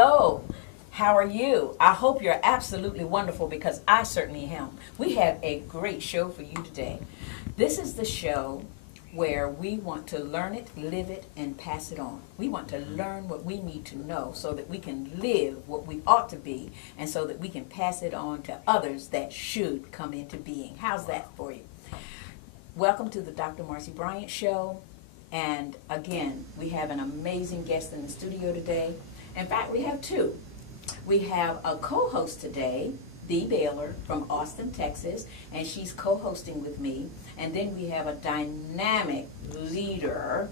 Hello, how are you? I hope you're absolutely wonderful because I certainly am. We have a great show for you today. This is the show where we want to learn it, live it, and pass it on. We want to learn what we need to know so that we can live what we ought to be and so that we can pass it on to others that should come into being. How's that for you? Welcome to the Dr. Marcy Bryant Show. And again, we have an amazing guest in the studio today. In fact, we have two. We have a co-host today, Dee Baylor from Austin, Texas, and she's co-hosting with me. And then we have a dynamic leader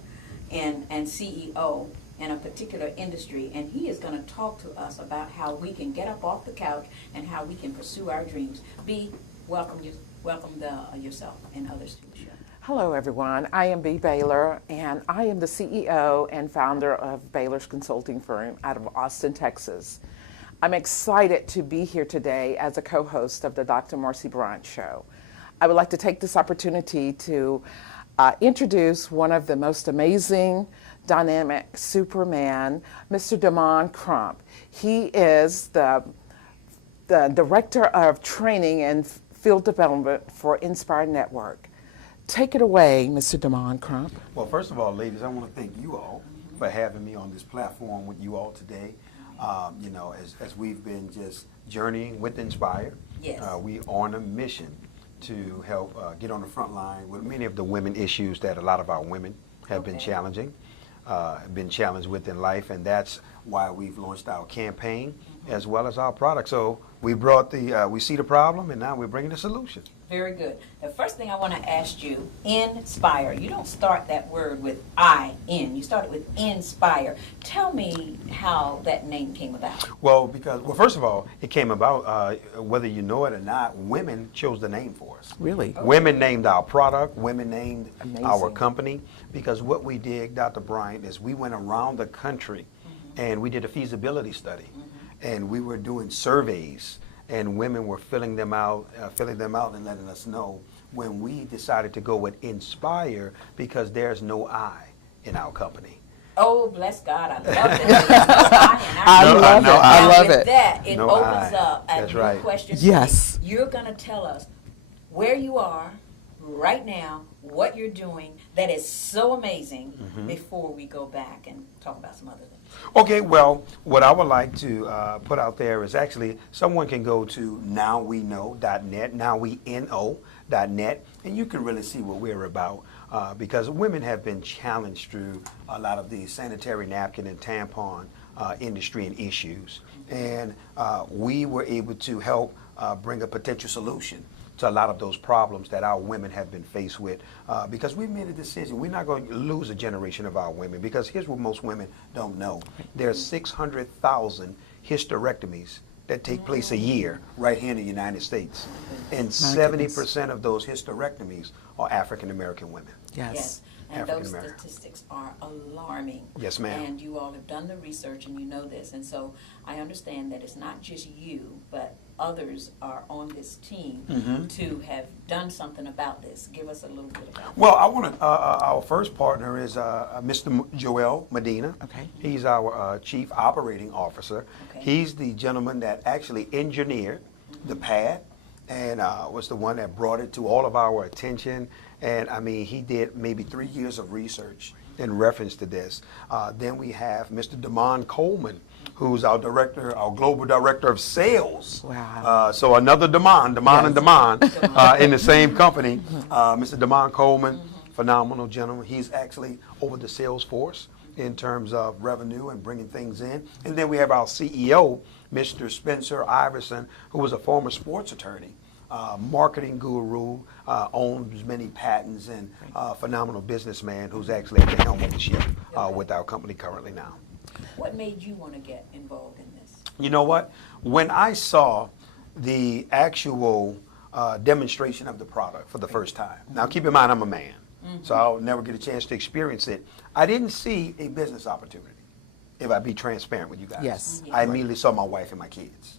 and CEO in a particular industry, and he is going to talk to us about how we can get up off the couch and how we can pursue our dreams. Bee, welcome yourself and others to the show. Hello, everyone. I am Bee Baylor, and I am the CEO and founder of Baylor's Consulting Firm out of Austin, Texas. I'm excited to be here today as a co-host of the Dr. Marcy Bryant Show. I would like to take this opportunity to introduce one of the most amazing, dynamic Superman, Mr. Demond Crump. He is the Director of Training and Field Development for Inspire Network. Take it away, Mr. Demond Crump. Well, first of all, ladies, I want to thank you all for having me on this platform with you all today. As we've been just journeying with Inspire, Yes. We are on a mission to help get on the front line with many of the women issues that a lot of our women have been challenged with in life, and that's why we've launched our campaign as well as our product. So we brought we see the problem, and now we're bringing the solution. Very good. The first thing I want to ask you, inspire. You don't start that word with I-N. You start it with inspire. Tell me how that name came about. Well, first of all, it came about, whether you know it or not, women chose the name for us. Really? Oh. Women named our product, women named Amazing. our company, because what we did, Dr. Bryant, is we went around the country and we did a feasibility study, and we were doing surveys, and women were filling them out and letting us know when we decided to go with Inspire, because there's no I in our company. Oh, bless God. I love that. I love it. With that, it No opens I. up a That's new right. question. Yes. You're going to tell us where you are right now, what you're doing that is so amazing before we go back and talk about some other things. Okay, well, what I would like to put out there is actually someone can go to nowweknow.net, nowweknow.net, and you can really see what we're about, because women have been challenged through a lot of the sanitary napkin and tampon industry and issues. And we were able to help bring a potential solution to a lot of those problems that our women have been faced with, because we've made a decision. We're not going to lose a generation of our women, because here's what most women don't know. There's 600,000 hysterectomies that take place a year right here in the United States. And 70% of those hysterectomies are African American women. Yes. And those African-American. statistics are alarming. Yes, ma'am. And you all have done the research and you know this. And so I understand that it's not just you, but others are on this team to have done something about this. Give us a little bit about that. Well, I want to. Our first partner is Mr. Joel Medina. Okay. He's our Chief Operating Officer. Okay. He's the gentleman that actually engineered the pad and was the one that brought it to all of our attention. And I mean, he did maybe 3 years of research in reference to this. Then we have Mr. Demond Coleman, who's our global director of sales. Wow. So another Demond Yes. and Demond in the same company. Mr. Demond Coleman, phenomenal gentleman. He's actually over the sales force in terms of revenue and bringing things in. And then we have our CEO, Mr. Spencer Iverson, who was a former sports attorney, marketing guru, owns many patents, and phenomenal businessman who's actually at the helm of the ship with our company currently now. What made you want to get involved in this? You know what? When I saw the actual demonstration of the product for the first time, now keep in mind I'm a man, so I'll never get a chance to experience it. I didn't see a business opportunity, if I be transparent with you guys. Yes. I immediately saw my wife and my kids.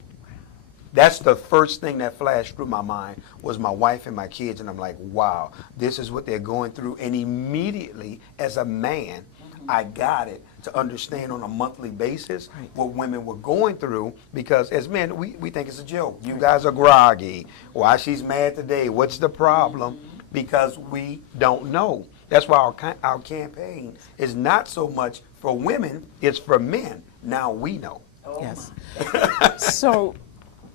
That's the first thing that flashed through my mind was my wife and my kids, and I'm like, wow, this is what they're going through. And immediately, as a man, I got it to understand on a monthly basis Right. what women were going through, because as men, we think it's a joke. You guys are groggy. Why she's mad today? What's the problem? Because we don't know. That's why our campaign is not so much for women, it's for men. Now we know. Oh, Yes. my. So,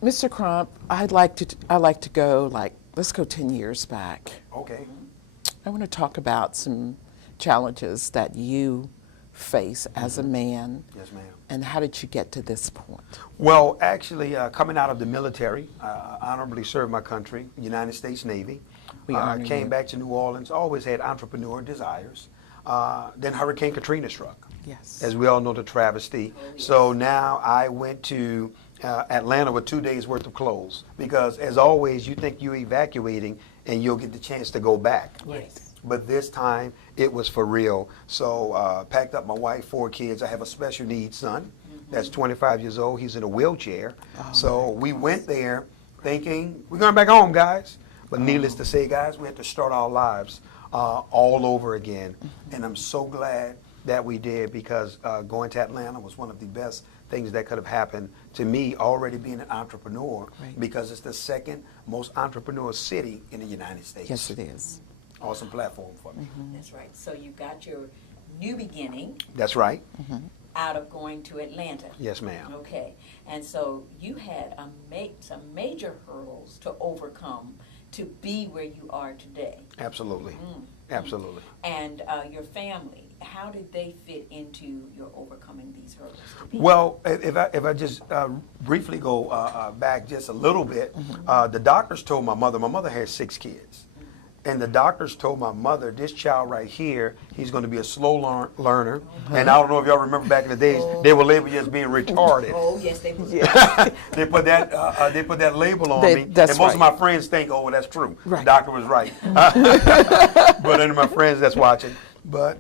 Mr. Crump, I like to go let's go 10 years back. Okay. I want to talk about some challenges that you face as a man. Yes, ma'am. And how did you get to this point? Well, actually, coming out of the military, honorably served my country, United States Navy. We honor Came you. back to New Orleans, always had entrepreneur desires. Then Hurricane Katrina struck. Yes. As we all know, the travesty. So now I went to Atlanta with 2 days worth of clothes, because as always, you think you're evacuating and you'll get the chance to go back. Yes. But this time it was for real. So packed up my wife, 4 kids. I have a special needs son that's 25 years old. He's in a wheelchair. So we went there thinking, we're going back home, guys. But needless to say, guys, we had to start our lives all over again. And I'm so glad that we did, because going to Atlanta was one of the best things that could have happened to me, already being an entrepreneur, Right. because it's the second most entrepreneurial city in the United States. Yes, it is. Awesome platform for me. That's right. So you got your new beginning That's right. out of going to Atlanta. Yes, ma'am. Okay. And so you had some major hurdles to overcome to be where you are today. Absolutely. Absolutely. And your family, how did they fit into your overcoming these hurdles to be? Well, if I just briefly go back just a little bit, the doctors told my mother had 6 kids. And the doctors told my mother, this child right here, he's going to be a slow learner. And I don't know if y'all remember back in the days, they were labeled as being retarded. Oh, yes, they were. They put that label on me. That's and most of right. my friends think, oh, well, that's true. Right. The doctor was right. But any of my friends that's watching. But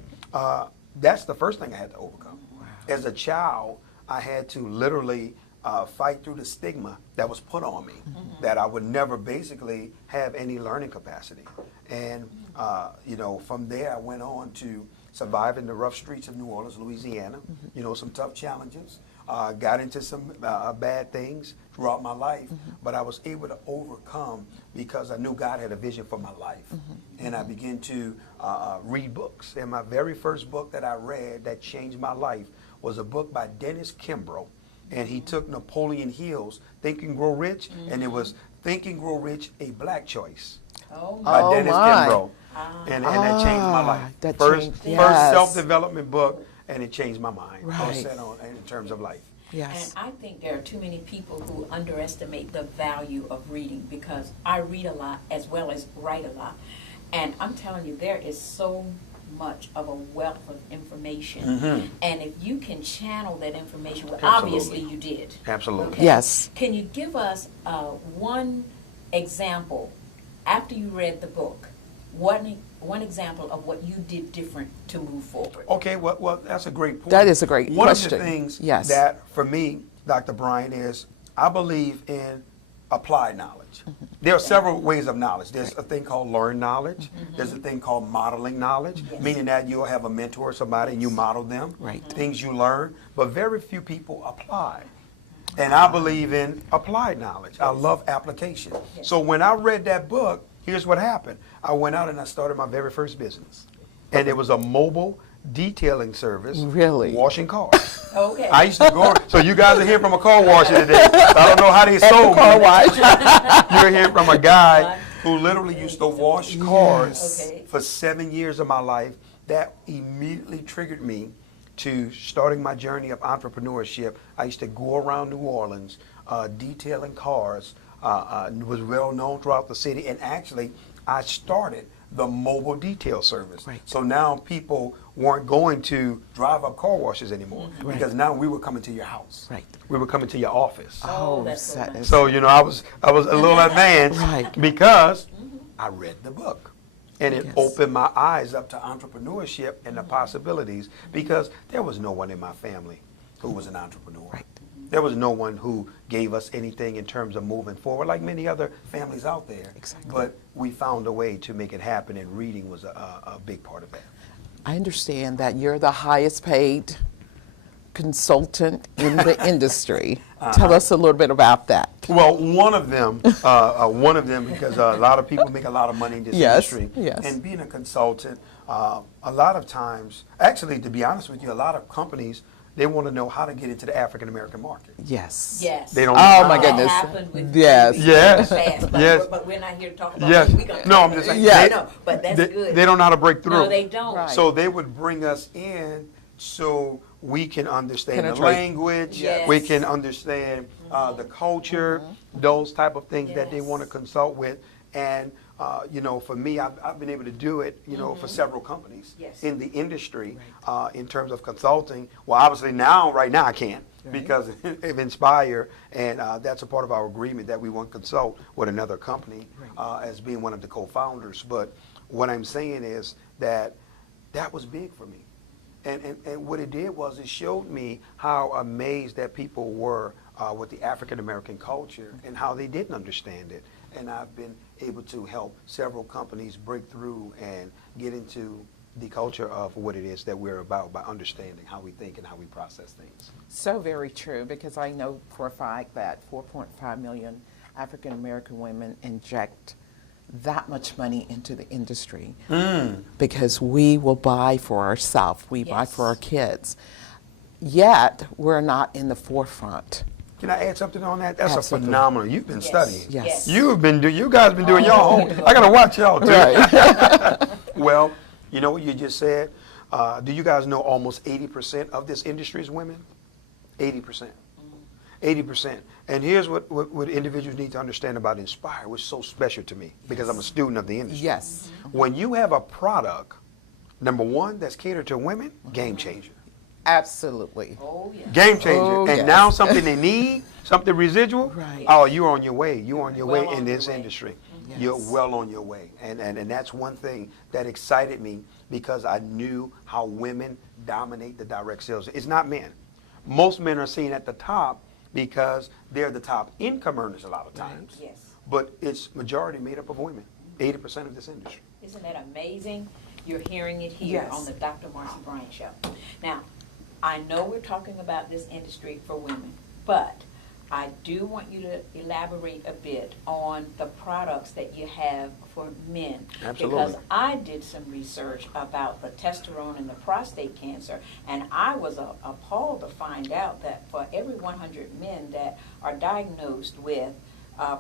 that's the first thing I had to overcome. Wow. As a child, I had to literally fight through the stigma that was put on me, that I would never basically have any learning capacity. And, from there I went on to survive in the rough streets of New Orleans, Louisiana, some tough challenges, got into some bad things throughout my life, but I was able to overcome because I knew God had a vision for my life. And I began to read books. And my very first book that I read that changed my life was a book by Dennis Kimbrough. And he took Napoleon Hill's Think and Grow Rich, and it was Think and Grow Rich, A Black Choice Oh, by Oh, Dennis my. Kimbrough. And that changed my life. That First changed- yes. self-development book, and it changed my mind. I was Right. set on in terms of life. Yes. And I think there are too many people who underestimate the value of reading, because I read a lot as well as write a lot. And I'm telling you, there is so much of a wealth of information. And if you can channel that information, well, obviously you did. Absolutely. Okay. Yes. Can you give us one example, after you read the book, one example of what you did different to move forward? Okay, well, that's a great point. That is a great One question. of the things Yes. that, for me, Dr. Bryan, is I believe in applied knowledge. There are several ways of knowledge. There's a thing called learned knowledge. There's a thing called modeling knowledge, meaning that you'll have a mentor or somebody and you model them, Right. things you learn, but very few people apply. And I believe in applied knowledge. I love application. So when I read that book, here's what happened. I went out and I started my very first business. And it was a mobile detailing service. Really? Washing cars. Okay. I used to go, so you guys are hearing from a car washer today. I don't know how they sold Car me. wash. You're hearing from a guy who literally used to wash cars Okay. for 7 years of my life. That immediately triggered me to starting my journey of entrepreneurship. I used to go around New Orleans detailing cars, was well known throughout the city, and actually I started the mobile detail service. Right. So now people weren't going to drive up car washes anymore, because now we were coming to your house. Right. We were coming to your office. Oh, that's so that nice. is- So, I was a little advanced Right. because I read the book. And it Yes. opened my eyes up to entrepreneurship and the possibilities, because there was no one in my family who was an entrepreneur. Right. There was no one who gave us anything in terms of moving forward, like many other families out there. Exactly. But we found a way to make it happen, and reading was a big part of that. I understand that you're the highest paid consultant in the industry. Tell us a little bit about that. Well, one of them, because a lot of people make a lot of money in this Yes, industry. yes. And being a consultant, a lot of times, actually, to be honest with you, a lot of companies, they want to know how to get into the African American market. Yes. Yes. They don't. Oh, my That goodness. happened with Yes. Yes. fast, but, Yes. but we're not here to talk about Yes. it. We're gonna No, talk I'm just about saying. it. Yes. No, but that's They, good. they don't know how to break through. No, they don't. Right. So they would bring us in so we can understand the Penetrate. language, Yes. we can understand the culture, those type of things that they Yes. want to consult with. And, for me, I've been able to do it, for several companies Yes. in the industry in terms of consulting. Well, obviously right now I can't because of Inspire, and that's a part of our agreement that we won't consult with another company as being one of the co-founders. But what I'm saying is that was big for me. And what it did was it showed me how amazed that people were with the African American culture and how they didn't understand it. And I've been able to help several companies break through and get into the culture of what it is that we're about by understanding how we think and how we process things. So very true, because I know for a fact that 4.5 million African American women inject that much money into the industry because we will buy for ourselves, we buy Yes. for our kids. Yet we're not in the forefront. Can I add something on that? That's Absolutely. a phenomenal. You've been Yes. studying. Yes. You guys been doing your own. I gotta watch y'all too. Right. Well, you know what you just said? Do you guys know almost 80% of this industry is women? 80%. 80%. And here's what individuals need to understand about Inspire, which is so special to me because I'm a student of the industry. Yes. When you have a product, number one, that's catered to women, game changer. Absolutely. Oh, yeah. Game changer. Oh, And yes. now something they need, something residual. Right. Oh, you're on your way. You're on your Well way in on this your way. industry. Yes. You're well on your way. And that's one thing that excited me because I knew how women dominate the direct sales. It's not men. Most men are seen at the top because they're the top income earners a lot of times. Yes. But it's majority made up of women, 80% of this industry. Isn't that amazing? You're hearing it here Yes. on the Dr. Marcy Bryant Show. Now, I know we're talking about this industry for women, but I do want you to elaborate a bit on the products that you have for men. Absolutely. Because I did some research about the testosterone and the prostate cancer, and I was appalled to find out that for every 100 men that are diagnosed with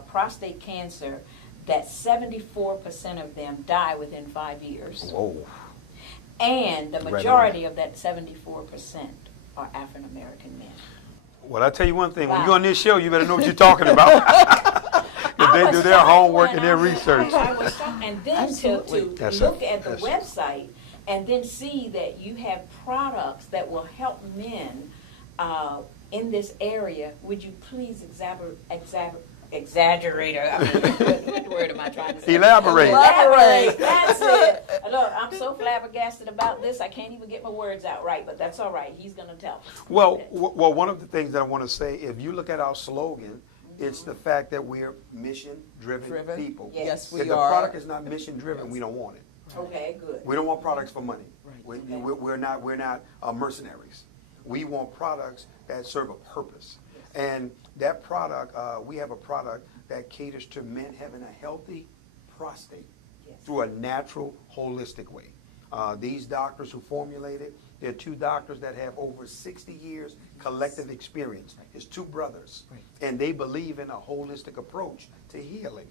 prostate cancer, that 74% of them die within 5 years. Whoa. And the Right on. majority of that 74% are African American men. Well, I tell you one thing. When Wow. you're on this show, you better know what you're talking about. If they do their homework and their research. I was shocked. And then Absolutely. to That's look a- at the that's- website and then see that you have products that will help men in this area, would you please exaggerate? I mean, what word am I trying to say? Elaborate. Elaborate. That's it. Look, I'm so flabbergasted about this, I can't even get my words out right, but that's all right. He's going to tell us. Well, one of the things that I want to say, if you look at our slogan, it's the fact that we're mission-driven Driven. people. Yes. Yes, we If the are. product is not mission-driven, we don't want it. Okay, good. We don't want products for money. Right. We're not mercenaries. We want products that serve a purpose. And that product, we have a product that caters to men having a healthy prostate Yes. through a natural, holistic way. These doctors who formulate it, they're two doctors that have over 60 years collective experience. It's two brothers. Right. And they believe in a holistic approach to healing.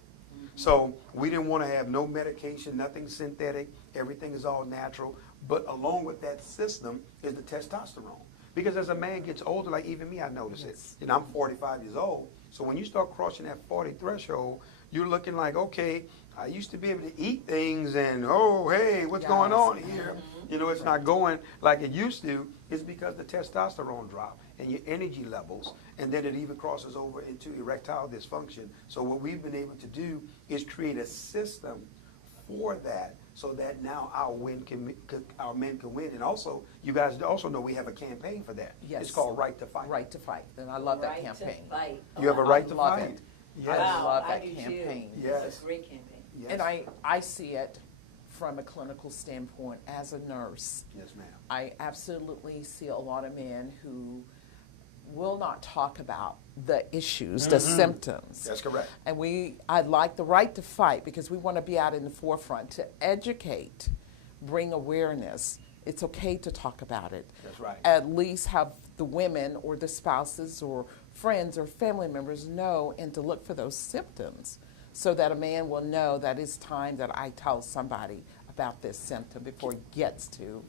So we didn't want to have no medication, nothing synthetic. Everything is all natural. But along with that system is the testosterone. Because as a man gets older, like even me, I notice it. Yes. You know, I'm 45 years old. So when you start crossing that 40 threshold, you're looking like, okay, I used to be able to eat things and, oh, hey, what's going Yes. on here? You know, it's not going like it used to. It's because the testosterone drop and your energy levels, and then it even crosses over into erectile dysfunction. So what we've been able to do is create a system for that, so that now our men can win. And also, you guys also know we have a campaign for that. Yes. It's called Right to Fight. Right to Fight. And I love that Right campaign. To fight. You have a Oh, right I to love fight. it. Yes. I love I that do too. campaign. Yes. It's a great campaign. Yes. And I see it from a clinical standpoint as a nurse, Yes, ma'am. I absolutely see a lot of men who will not talk about the issues, the symptoms. That's correct. And I'd like the right to fight because we want to be out in the forefront to educate, bring awareness. It's okay to talk about it. That's right. At least have the women or the spouses or friends or family members know and to look for those symptoms so that a man will know that it's time that I tell somebody about this symptom before it gets to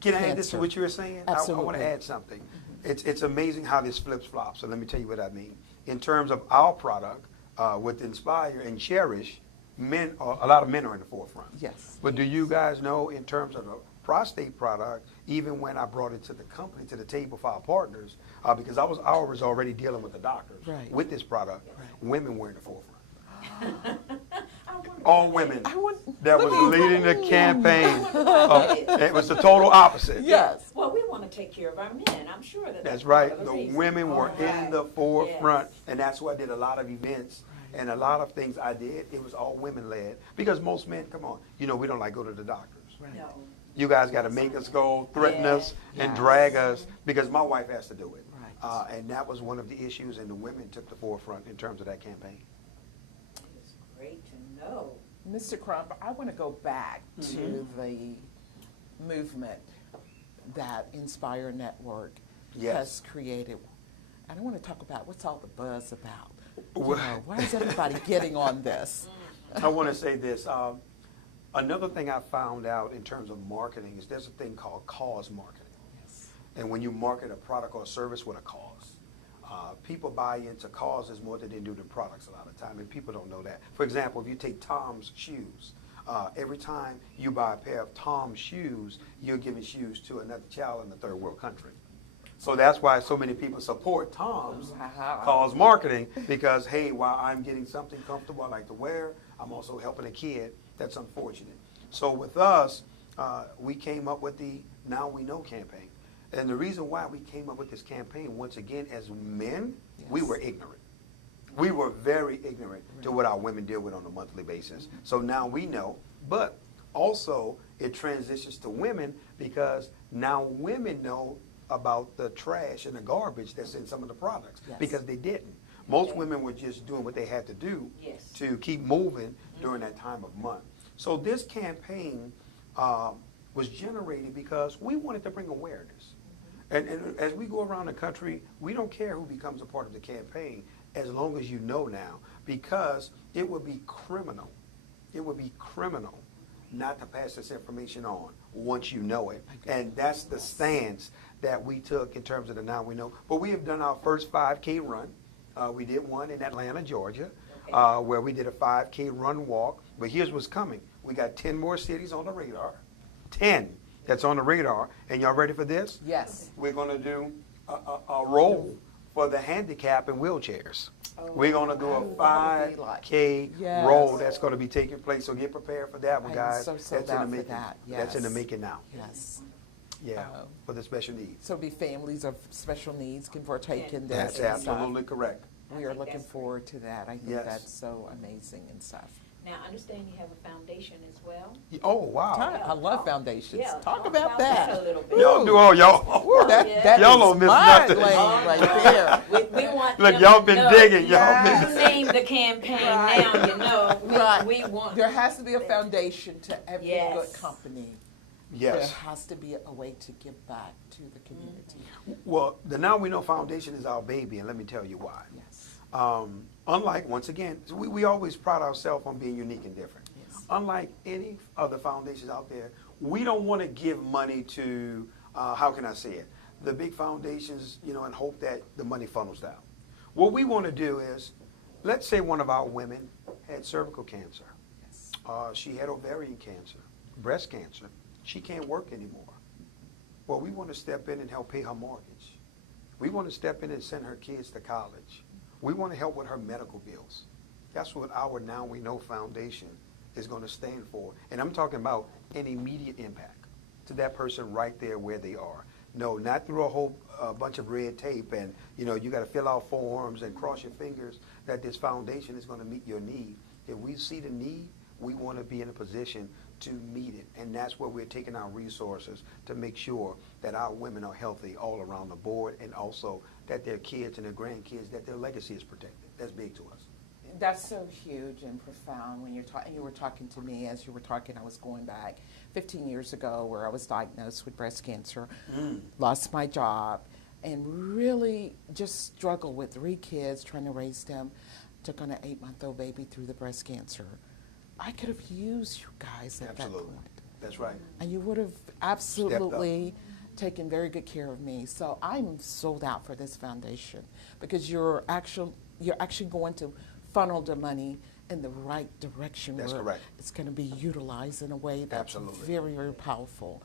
Can I add this to cancer. what you were saying? Absolutely. I want to add something. It's amazing how this flips flops. So let me tell you what I mean. In terms of our product, with Inspire and Cherish, a lot of men are in the forefront. Yes. But do you guys know, in terms of the prostate product, even when I brought it to the company, to the table for our partners, because I was already dealing with the doctors Right. with this product, women were in the forefront. I wonder All why women I would, that was leading the campaign. It was the total opposite. yes. Well, we want to take care of our men. I'm sure that That's part right. of the The reason. women were Right. in the forefront, Yes. and that's why I did a lot of events and a lot of things I did. It was all women led because most men, come on, we don't like go to the doctors. Right. No. You guys got to make us go, threaten us, and Yes. drag us because my wife has to do it. Right. And that was one of the issues, and the women took the forefront in terms of that campaign. It's great to know. Mr. Crump, I want to go back to the movement that Inspire Network Yes. has created. And I want to talk about what's all the buzz about. Well- Why is everybody getting on this? I want to say this. Another thing I found out in terms of marketing is there's a thing called cause marketing. Yes. And when you market a product or a service with a cause, people buy into causes more than they do the products a lot of time, and people don't know that. For example, if you take Tom's shoes, every time you buy a pair of Tom's shoes, you're giving shoes to another child in a third world country. So that's why so many people support Tom's cause marketing, because, hey, while I'm getting something comfortable I like to wear, I'm also helping a kid. That's unfortunate. So with us, we came up with the Now We Know campaign. And the reason why we came up with this campaign, once again, as men, we Yes. were ignorant. We were very ignorant to what our women deal with on a monthly basis. So now we know, but also it transitions to women because now women know about the trash and the garbage that's in some of the products Yes. because they didn't. Most Okay. women were just doing what they had to do Yes. to keep moving during that time of month. So this campaign was generated because we wanted to bring awareness. And as we go around the country, we don't care who becomes a part of the campaign as long as you know now, because it would be criminal. It would be criminal not to pass this information on once you know it. And that's the stance that we took in terms of the Now We Know. But we have done our first 5K run. We did one in Atlanta, Georgia, where we did a 5K run walk. But here's what's coming. We got 10 more cities on the radar. 10 that's on the radar. And y'all ready for this? Yes. We're going to do a roll for the handicap and wheelchairs. We're going to do a that would be like- 5K Yes. roll that's going to be taking place. So get prepared for that one, I am guys. so That's in the down for making. that. That's in the Yes. making now. Yes. Yeah, Oh. for the special needs. So be families of special needs can partake in this. That's and stuff. absolutely correct. We are I think looking that's great. forward to that. I think Yes. that's so amazing and stuff. Now, I understand you have a foundation as well. Oh, wow. I love foundations. Yeah, Talk about that. a little bit. Y'all do all y'all. Ooh, that, Yeah. that Y'all is don't miss my nothing. lane right there. We want Look, them y'all to been know. digging. Y'all Yes. been. Name the campaign Right. now, you know. Right. We want. There has to be a foundation to every Yes. good company. Yes. There has to be a way to give back to the community. Well, the Now We Know Foundation is our baby, and let me tell you why. Yes. Unlike, once again, we always pride ourselves on being unique and different. Yes. Unlike any other foundations out there, we don't want to give money to, how can I say it, the big foundations, and hope that the money funnels down. What we want to do is, let's say one of our women had cervical cancer. Yes. She had ovarian cancer, breast cancer. She can't work anymore. Well, we want to step in and help pay her mortgage. We want to step in and send her kids to college. We want to help with her medical bills. That's what our Now We Know Foundation is going to stand for. And I'm talking about an immediate impact to that person right there where they are. No, not through a whole bunch of red tape and, you got to fill out forms and cross your fingers that this foundation is going to meet your need. If we see the need, we want to be in a position to meet it. And that's where we're taking our resources to make sure that our women are healthy all around the board, and also that their kids and their grandkids, that their legacy is protected. That's big to us. That's so huge and profound when you're talking. You were talking to me as you were talking. I was going back 15 years ago where I was diagnosed with breast cancer, lost my job, and really just struggled with 3 kids, trying to raise them. Took on an 8-month-old baby through the breast cancer. I could have used you guys at that point. That's right. And you would have absolutely taken very good care of me. So I'm sold out for this foundation because you're actually going to funnel the money in the right direction. That's where correct. it's going to be utilized in a way that's very, very powerful,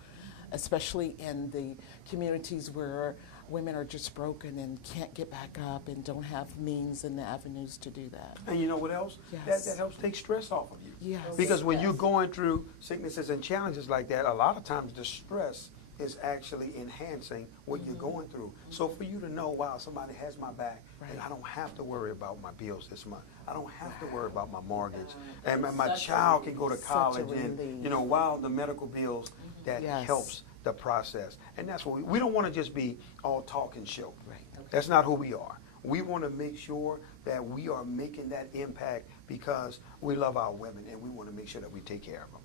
especially in the communities where women are just broken and can't get back up and don't have means and the avenues to do that. And you know what else? Yes. That helps take stress off of you. Yes. Because when you're going through sicknesses and challenges like that, a lot of times the stress is actually enhancing what you're going through. So for you to know, wow, somebody has my back, and I don't have to worry about my bills this month. I don't have to worry about my mortgage. And my child can go to college, and, you know, wow, the medical bills, that helps the process. And that's what we don't want to just be all talk and show. Right. Okay. That's not who we are. We want to make sure that we are making that impact because we love our women, and we want to make sure that we take care of them.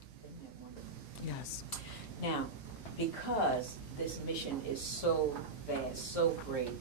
Yes. Now, because this mission is so vast, so great,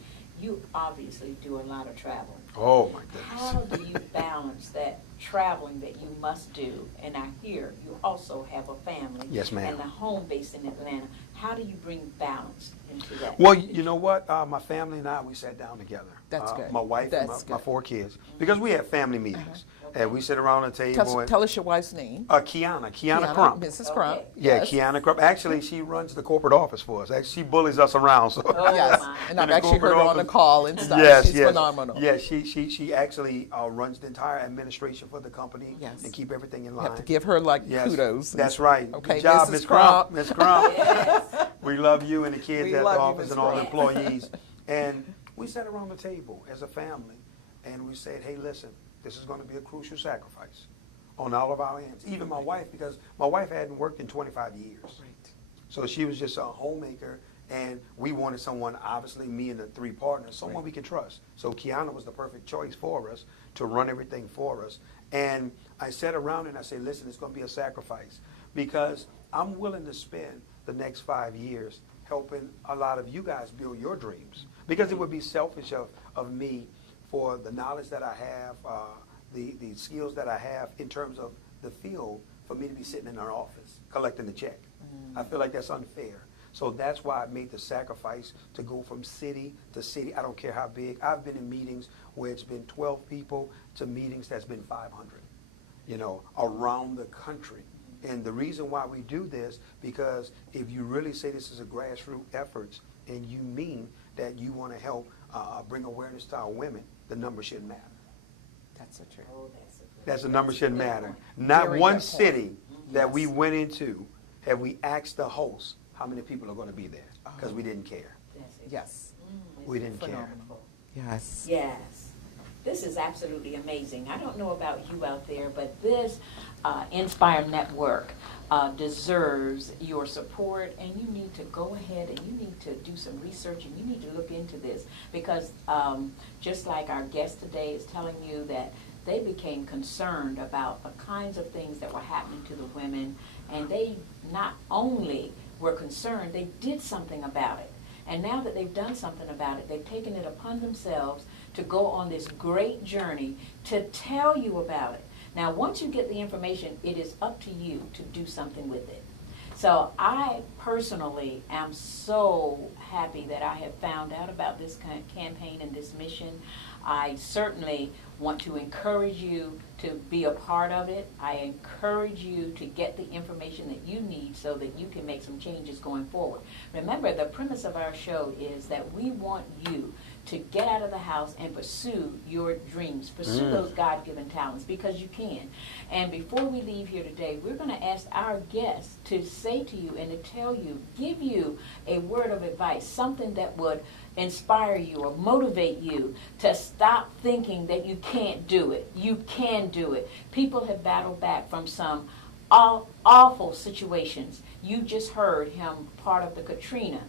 you obviously do a lot of travel. Oh, my goodness. How do you balance that traveling that you must do? And I hear you also have a family. Yes, ma'am. And a home base in Atlanta. How do you bring balance into that? Well, you know what? My family and I, we sat down together. That's good. My wife That's and my good. 4 kids. Because we have family meetings. And we sit around the table. Tell us your wife's name. Kiana Crump. Mrs. Crump. Okay. Yeah, Yes. Kiana Crump. Actually, she runs the corporate office for us. Actually, she bullies us around. So. Oh, Yes, my. and I've In the actually heard her corporate on the office. call and stuff. Yes, She's yes. phenomenal. Yeah, she actually runs the entire administration for the company Yes. and keep everything in You line. have to give her like Yes, kudos. that's right. Okay, Good job, Mrs. Miss Crump. Crump. Miss Crump. Yes. We love you and the kids We at the love you, office Miss and all the Crump. employees. And we sat around the table as a family and we said, hey, listen, this is going to be a crucial sacrifice on all of our ends. Even my wife, because my wife hadn't worked in 25 years. Right. So she was just a homemaker, and we wanted someone, obviously me and the 3 partners, someone we could trust. So Kiana was the perfect choice for us to run everything for us. And I sat around and I said, listen, it's going to be a sacrifice because I'm willing to spend the next 5 years helping a lot of you guys build your dreams. Because it would be selfish of me for the knowledge that I have, the skills that I have in terms of the field, for me to be sitting in our office collecting the check. I feel like that's unfair. So that's why I made the sacrifice to go from city to city. I don't care how big. I've been in meetings where it's been 12 people to meetings that's been 500, you know, around the country. And the reason why we do this, because if you really say this is a grassroots effort and you mean that you want to help bring awareness to our women, the number shouldn't matter. That's so true. Oh, that's a good That's the number shouldn't matter. Not Very one good point. city that Yes. we went into have we asked the host how many people are going to be there, because we didn't care. That's it. Yes. We didn't care. Phenomenal. Yes. Yes. This is absolutely amazing. I don't know about you out there, but this Inspire Network deserves your support, and you need to go ahead and you need to do some research and you need to look into this because just like our guest today is telling you that they became concerned about the kinds of things that were happening to the women, and they not only were concerned, they did something about it. And now that they've done something about it, they've taken it upon themselves to go on this great journey to tell you about it. Now, once you get the information, it is up to you to do something with it. So I personally am so happy that I have found out about this campaign and this mission. I certainly want to encourage you to be a part of it. I encourage you to get the information that you need so that you can make some changes going forward. Remember, the premise of our show is that we want you to get out of the house and pursue your dreams, pursue those God-given talents, because you can. And before we leave here today, we're going to ask our guests to say to you and to tell you, give you a word of advice, something that would inspire you or motivate you to stop thinking that you can't do it. You can do it. People have battled back from some awful situations. You just heard him part of the Katrina,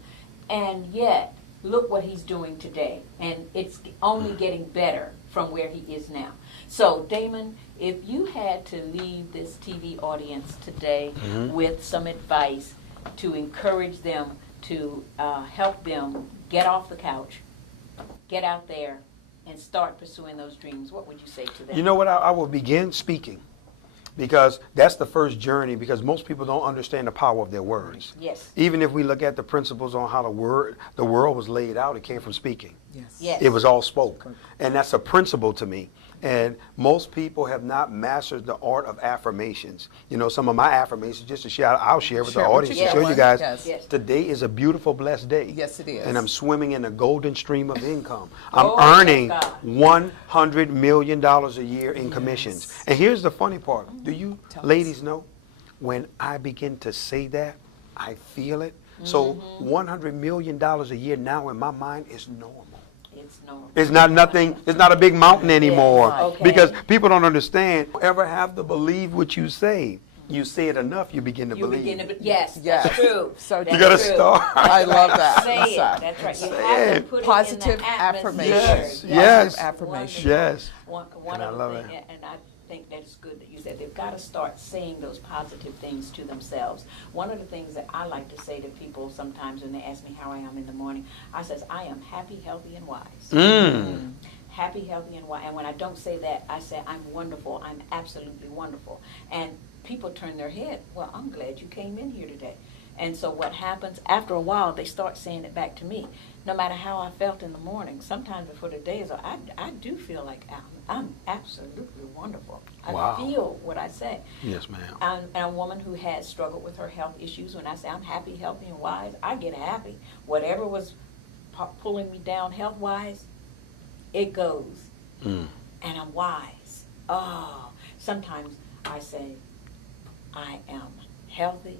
and yet look what he's doing today, and it's only getting better from where he is now. So, Demond, if you had to leave this TV audience today with some advice to encourage them, to help them get off the couch, get out there, and start pursuing those dreams, what would you say to them? You know what? I will begin speaking, because that's the first journey, because most people don't understand the power of their words. Yes. Even if we look at the principles on how the world was laid out, it came from speaking. Yes. Yes. It was all spoke. And that's a principle to me. And most people have not mastered the art of affirmations. You know, some of my affirmations, just to share, I'll share with the Share with audience you. to show Yes. you guys. Yes. Yes. Today is a beautiful, blessed day. Yes, it is. And I'm swimming in a golden stream of income. I'm Oh, earning God. $100 million a year in commissions. And here's the funny part. Do you Tell us. ladies know, when I begin to say that, I feel it. So $100 million a year now in my mind is normal. It's normal. It's not nothing, it's not a big mountain anymore. Yeah, okay. Because people don't understand. Ever have to believe what you say. You say it enough, you begin to You believe. begin to, yes, Yes. that's true. So That's You gotta true. start. I love that. Say it. Inside. That's right. You Say have to it. put Positive it in the atmosphere. affirmations. Yes. Affirmations. Yes. One And I of love the it. things, and I think that's good that you said they've got to start saying those positive things to themselves. One of the things that I like to say to people sometimes when they ask me how I am in the morning, I says, I am happy, healthy, and wise. Happy, healthy, and wise. And when I don't say that, I say, I'm wonderful. I'm absolutely wonderful. And people turn their head, well, I'm glad you came in here today. And so what happens, after a while, they start saying it back to me. No matter how I felt in the morning, sometimes before the day is over, I do feel like I'm absolutely wonderful. I Wow. feel what I say. Yes, ma'am. I'm a woman who has struggled with her health issues. When I say I'm happy, healthy, and wise, I get happy. Whatever was pulling me down health-wise, it goes. And I'm wise. Oh, sometimes I say I am healthy,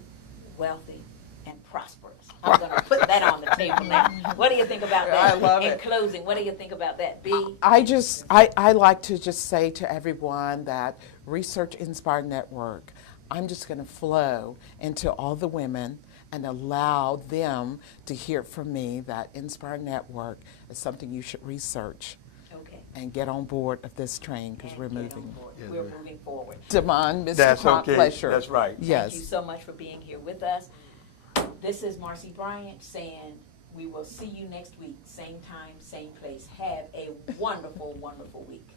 wealthy, and prosperous. I'm going to put that on the table now. What do you think about that? I love In it. closing, what do you think about that, B? I like to just say to everyone that Research Inspired Network, I'm just going to flow into all the women and allow them to hear from me that Inspired Network is something you should research Okay. and get on board of this train because we're And get on moving. board. Yes, We're ma'am. moving forward. Demond, Mr. That's Crump, okay. pleasure. That's right. Yes. Thank you so much for being here with us. This is Marcy Bryant saying we will see you next week, same time, same place. Have a wonderful, wonderful week.